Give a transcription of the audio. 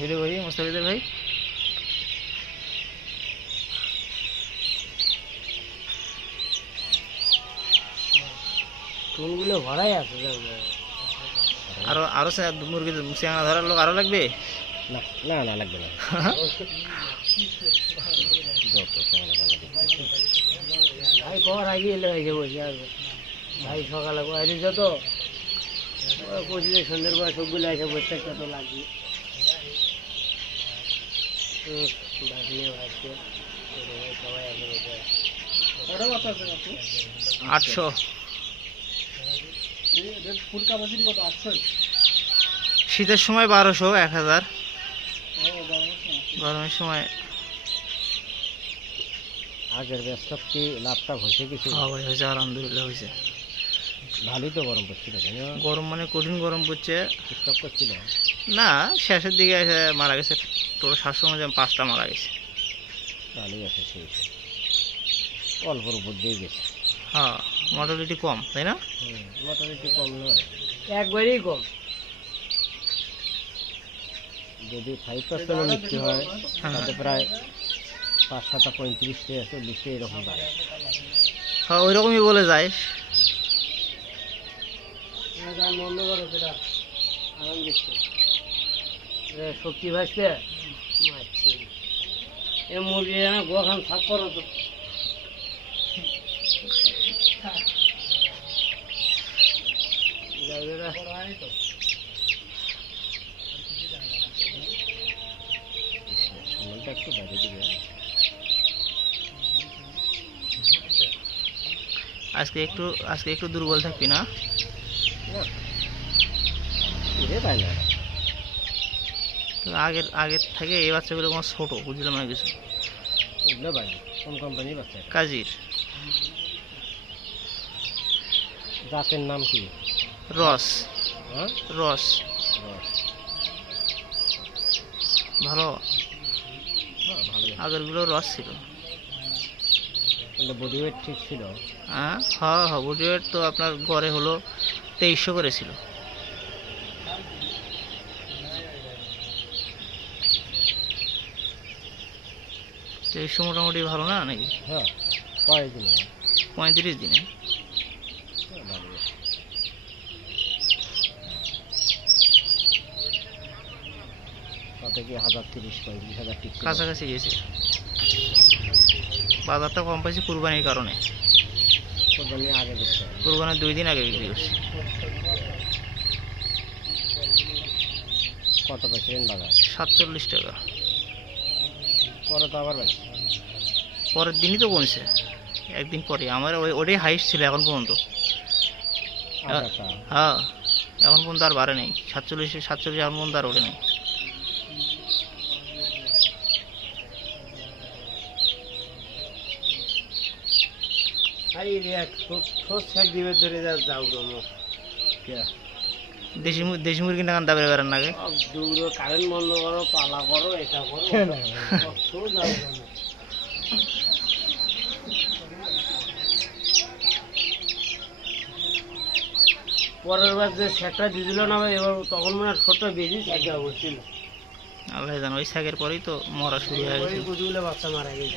Video করি মুস্তাফিজের ভাই। টুলগুলো ভরাই আছে। আরো আরো মুরগি চিংড়া ধরার লোক আরো লাগবে? না না না লাগবে না। ভাই কর আগে এলে এসে বসে আসবে ভাই, সকালে বাইরে যত পঁচিশে সন্ধ্যের পরে সবগুলো এসে বসে কত লাগবে। সবাই এখন 800। ফুল ক্যাপাসিটি কত? 800। শীতের সময় 1200, 1000। গরমের সময় আগের ব্যবসা কি লাভটা হয়েছে কিছু? ভাই হয়েছে, আলহামদুলিল্লাহ হয়েছে। ভালোই তো গরম পড়ছিল। গরম মানে কঠিন গরম পড়ছে। স্টক করছিল না, শেষের দিকে এসে মারা গেছে। তোর 700 মধ্যে 5টা মারা গেছে। ভালোই আছে, সেই অল্পর উপর দিয়ে গেছে। হ্যাঁ, মর্টালিটি কম, তাই না? মোটামুটি কম নয়, একবারেই কম। যদি 5% মৃত্যু হয় তাতে প্রায় 5-7 35 আছে 20 এরকম দাঁড়ায়। হ্যাঁ, ওই রকমই বলে যায়। শক্তি ভাসছে এ মুরগি গোখান থাক করো তো। একটু বাইরে দিবে। আজকে একটু দুর্বল থাকবি না? তাই না, আগের থেকে এই বাচ্চাগুলো আমার ছোট, বুঝলাম না কিছু। এগুলো বাইরে কোন কোম্পানির বাচ্চা? কাজীর। জাতের নাম কি? রস। হ্যাঁ, রস রস। ভালো। হ্যাঁ, ভালোই। আগেরগুলো রস ছিল। বডি ওয়েট ঠিক ছিল? হ্যাঁ হ্যাঁ হ্যাঁ, বডি ওয়েট তো আপনার গড়ে হলো 2300 করেছিল। তেইশশো মোটামুটি ভালো না নাকি? হ্যাঁ, কয়েকদিনে 35 দিনে। ভালোই। তাতে কি 1030-35,000 ঠিক ছিল? কাছাকাছি গেছে। বাজারটা কম পাইছি কুরবানির কারণে। কোরবানি আগে করতে হবে। কুরবানির 2 দিন আগে বিক্রি করছি। কত পাইছিলেন বাজার? 47 টাকা। পরে তো আবার পাইছি। পরের দিনই তো কমছে, একদিন পরে। আমার ওটাই হাইস্ট ছিল এখন পর্যন্ত। আচ্ছা, হ্যাঁ, এখন পর্যন্ত আর বাড়ে নেই। 47 এখন পর্যন্ত আর ওঠে নেই। দেশি মুরগি না দাবি করেন নাকি? কারেন্ট বন্ধ করো, পালা করো, এটা করো। পরের বার যে সেটটা দিয়েছিল না ভাই, এবার তখন মনে হয় ছোটটা বেশি সেটা বসছিল। আল্লাহ জানো, ওই শাকের পরেই তো মরা শুরু হয়ে গেছে। কতগুলো বাচ্চা মারা গেছে।